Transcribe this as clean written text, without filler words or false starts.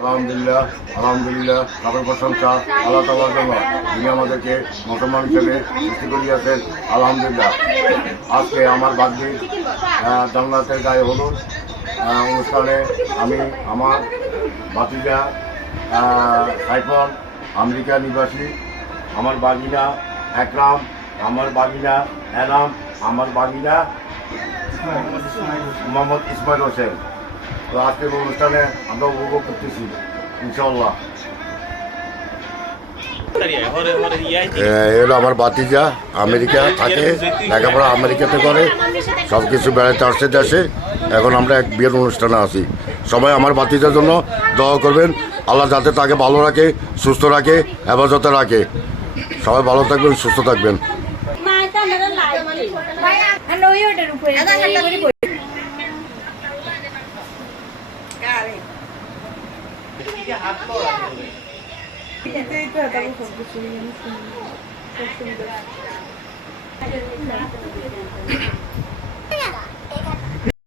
আলহামদুলিল্লাহ আলহামদুলিল্লাহ, সকল প্রশংসা আল্লাহ তাআলার জন্য, যিনি আমাদেরকে মুসলমান হিসেবে সৃষ্টি করিয়াছেন। আলহামদুলিল্লাহ। আজকে আমার বাগ্যির জান্নাতের গায়ে হলুদ অনুষ্ঠানে আমি আমার ভাতিজা সাইফল, আমেরিকা নিবাসী, আমার বাগিনা একরাম, আমার বাগিনা এনাম, আমার বাগিনা মোহাম্মদ ইসমাইল হোসেন। তো আজকের অনুষ্ঠানে আমরা উপভোগ করতেছি ইনশাল্লাহ। এলো আমার ভাতিজা, আমেরিকা থাকে, লেখাপড়া আমেরিকাতে করে, সব কিছু বেড়াতে আসছে দেশে। এখন আমরা এক বিয়ের অনুষ্ঠানে আছি। সবাই আমার ভাতিজার জন্য দোয়া করবেন, আল্লাহ যাতে তাকে ভালো রাখে, সুস্থ রাখে, হেফাজতে রাখে। সবাই ভালো থাকবেন, সুস্থ থাকবেন। হাত